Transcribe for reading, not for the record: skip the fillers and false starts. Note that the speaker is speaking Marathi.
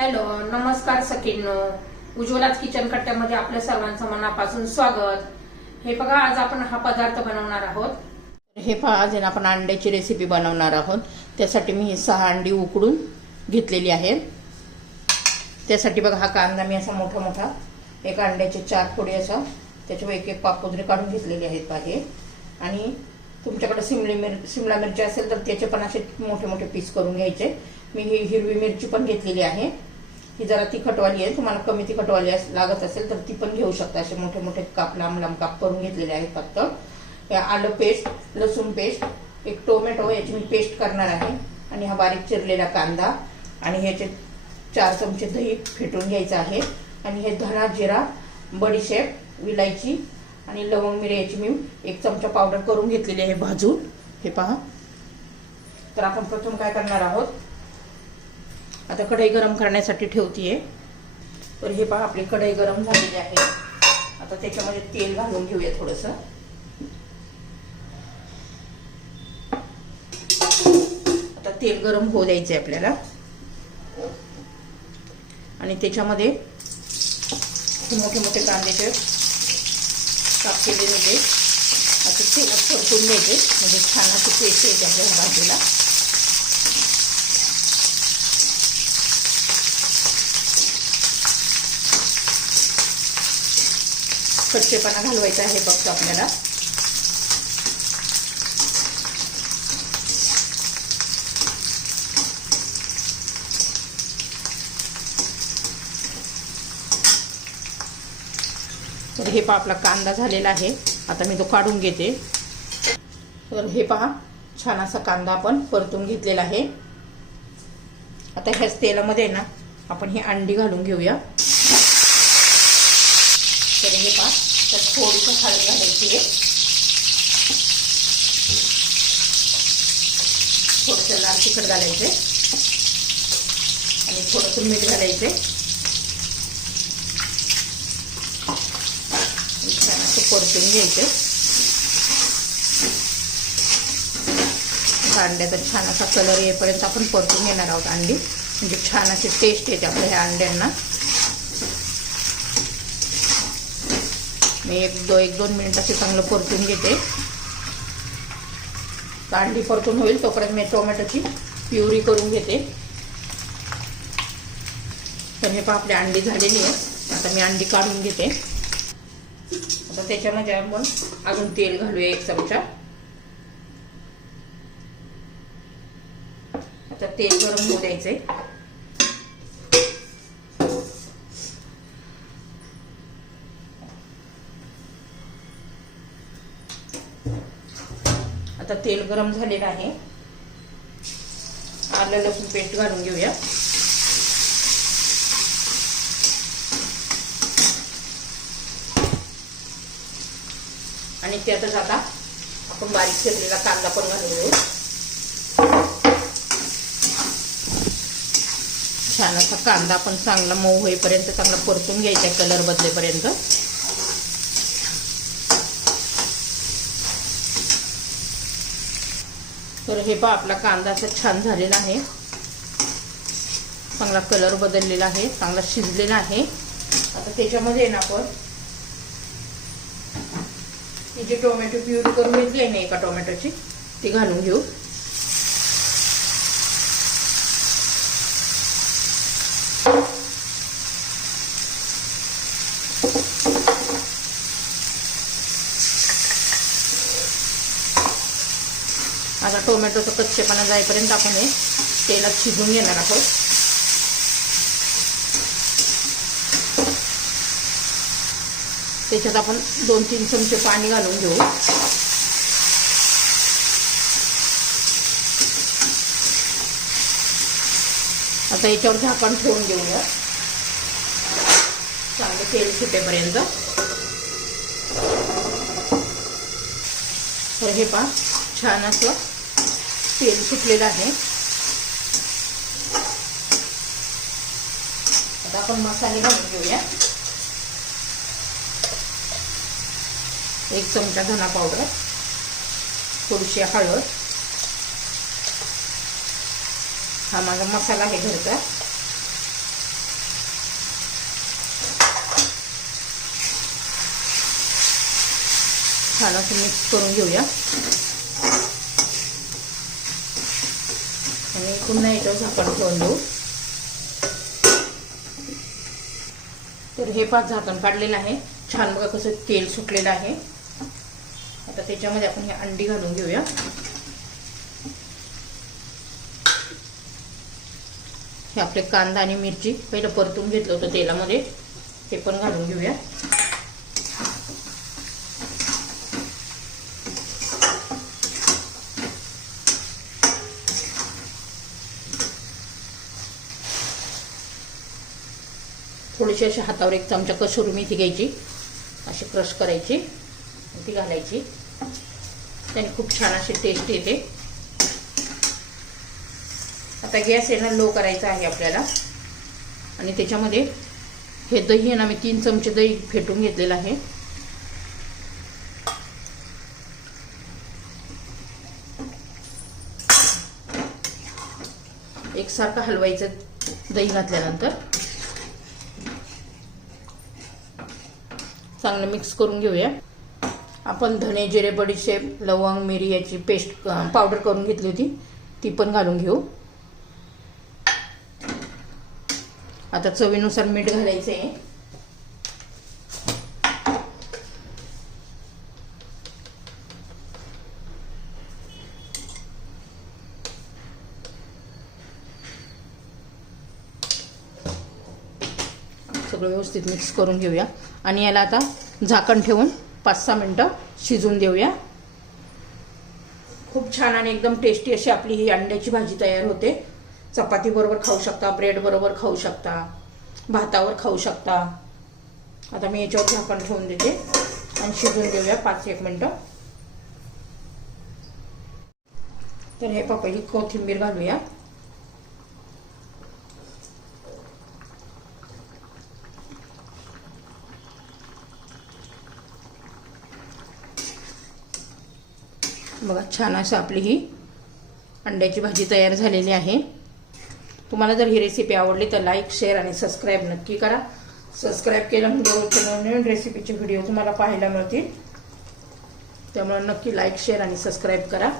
हॅलो, नमस्कार सखींनो. उज्ज्वलाच किचन कट्ट्यामध्ये आपल्या सर्वांचं मनापासून स्वागत. हे बघा, आज आपण हा पदार्थ बनवणार आहोत. हे पहा, आज आपण अंड्याची रेसिपी बनवणार आहोत. त्यासाठी मी 6 अंडी उकडून घेतलेली आहेत. त्यासाठी बघा, हा कांदा मी असा मोठा मोठा एका अंड्याचे 4 फोडी असा त्याच्यावर एक एक पापुद्रे काढून घेतलेले आहेत पाहे. आणि तुमच्याकडे शिमला मिरची असेल तर त्याचे पण असे मोठे मोठे पीस करून घ्यायचे. मी ही हिरवी मिरची पण घेतलेली आहे. ही जरा तिखटवाली आहे. तुम्हाला कमी तिखटवाली लागत असेल तर ती पण घेऊ शकता. असे मोठे मोठे काप, लांब लांब काप करून घेतलेले आहेत. फक्त आलं पेस्ट, लसूण पेस्ट, एक टोमॅटो याची मी पेस्ट करणार आहे. आणि हा बारीक चिरलेला कांदा आणि ह्याचे 4 चमचे दही फेटून घ्यायचं आहे. आणि हे धना, जिरा, बडीशेप, विलायची आणि लवंग मिरी याची मी 1 चमचा पावडर करून घेतलेली आहे भाजून. हे पहा. तर आपण प्रथम काय करणार आहोत, आता कढई गरम करण्यासाठी ठेवतीये. तर हे पहा, आपली कढई गरम झालेली आहे. आता त्याच्यामध्ये तेल घालून घेऊया थोडंसं. आता तेल गरम होऊ द्यायचं आहे आपल्याला. आणि त्याच्यामध्ये मोठे मोठे कांद्याचे काप केलेले होते असे तेलात परतून घ्यायचे, म्हणजे छान अशी पेस्ट येते आपल्या भाजीला. कच्चेपणा घालवायचा आहे फक्त आपल्याला. तर हे पहा, आपला कांदा झालेला आहे. आता मी तो काढून घेते. तर हे पहा, छान असा कांदा आपण परतून घेतलेला आहे. आता ह्याच तेलामध्ये ना आपण ही अंडी घालून घेऊया. तर हे पहा, त्यात थोडीशी हळद घालायची आहे, थोडंसं लाल तिखट घालायचे आणि थोडंसं मीठ घालायचे. छान असं परतून घ्यायचे. अंड्याचा छान असा कलर येईपर्यंत आपण परतून घेणार आहोत अंडी, म्हणजे छान अशी टेस्ट येते आपल्या ह्या अंड्यांना. मी एक दोन मिनिटाचे चांगलं परतून घेते. अंडी परतून होईल तोपर्यंत मी टोमॅटोची प्युरी करून घेते. तर हे पहा, आपली अंडी झालेली आहे. आता मी अंडी काढून घेते. आता त्याच्यामध्ये आपण अजून तेल घालूया 1 चमचा. आता तेल गरम होऊ द्यायचंय. आता तेल गरम झालेलं आहे. आलं लसूण पेस्ट घालून घेऊया. आणि त्यातच आता आपण बारीक चिरलेला कांदा पण घालून घेऊ. छान असा कांदा पण चांगला मऊ होईपर्यंत चांगला परतून घ्यायचा, कलर बदलेपर्यंत. तर हे पहा, आपला कांदा असा छान झालेला आहे. चांगला कलर बदललेला आहे, चांगला शिजलेला आहे. आता त्याच्यामध्ये ना आपण ही जी टोमॅटो प्युरी करून घेतली आहे ना एका टोमॅटोची, ती घालून घेऊ. आता टोमॅटोचा कच्चेपणा जाईपर्यंत आपण हे तेलात शिजून घेणार आहोत. त्याच्यात आपण 2-3 चमचे पाणी घालून घेऊ. आता याच्यावर झाकण ठेवून घेऊया चांगलं तेल सुटेपर्यंत. तर हे पहा, छान असं तेल सुटलेलं आहे. आता आपण मसाले घालून घेऊया. 1 चमचा धना पावडर, थोडीशी हळद, हा माझा मसाला आहे घरचा. छान असं मिक्स करून घेऊया आणि पुन्हा याच्यावर झाकण ठेवून देऊ. तर हे पाच झाकण काढलेलं आहे. छान बघा कसं तेल सुटलेलं आहे. आता त्याच्यामध्ये आपण हे अंडी घालून घेऊया. हे आपले कांदा आणि मिरची पहिलं परतून घेतलं होतं तेलामध्ये, ते पण घालून घेऊया. थोडीशी अशी हातावर एक चमचा कसुरी मेथी घ्यायची, अशी क्रश करायची, ती घालायची. त्याने खूप छान अशी टेस्ट येते. आता गॅस आहे ना लो करायचा आहे आपल्याला. आणि त्याच्यामध्ये हे दही आहे ना, मी 3 चमचे दही फेटून घेतलेलं आहे. एकसारखं हलवायचं दही घातल्यानंतर. चांगलं मिक्स करून घेऊया. आपण धने, जिरे, बडीशेप, लवंग, मिरी याची पेस्ट पावडर करून घेतली होती, ती पण घालून घेऊ. आता चवीनुसार मीठ घालायचं आहे. सगळं व्यवस्थित मिक्स करून घेऊया आणि याला आता झाकण ठेवून 5-6 मिनिटं शिजून देऊया. खूप छान आणि एकदम टेस्टी अशी आपली ही अंड्याची भाजी तयार होते. चपाती बरोबर खाऊ शकता, ब्रेड बरोबर खाऊ शकता, भातावर खाऊ शकता. आता मी याच्यावर झाकण ठेवून देते आणि शिजून देऊया 5-1 मिनिटं. तर हे पहिली कोथिंबीर घालूया. बघा छान असं आपली ही अंड्याची भाजी तयार झालेली आहे. तुम्हाला जर ही रेसिपी आवडली तर लाईक, शेअर आणि सबस्क्राईब नक्की करा. सबस्क्राईब केलं म्हणजे रोजचे नवीन रेसिपीचे व्हिडिओ तुम्हाला पाहायला मिळतील. त्यामुळे नक्की लाईक, शेअर आणि सबस्क्राईब करा.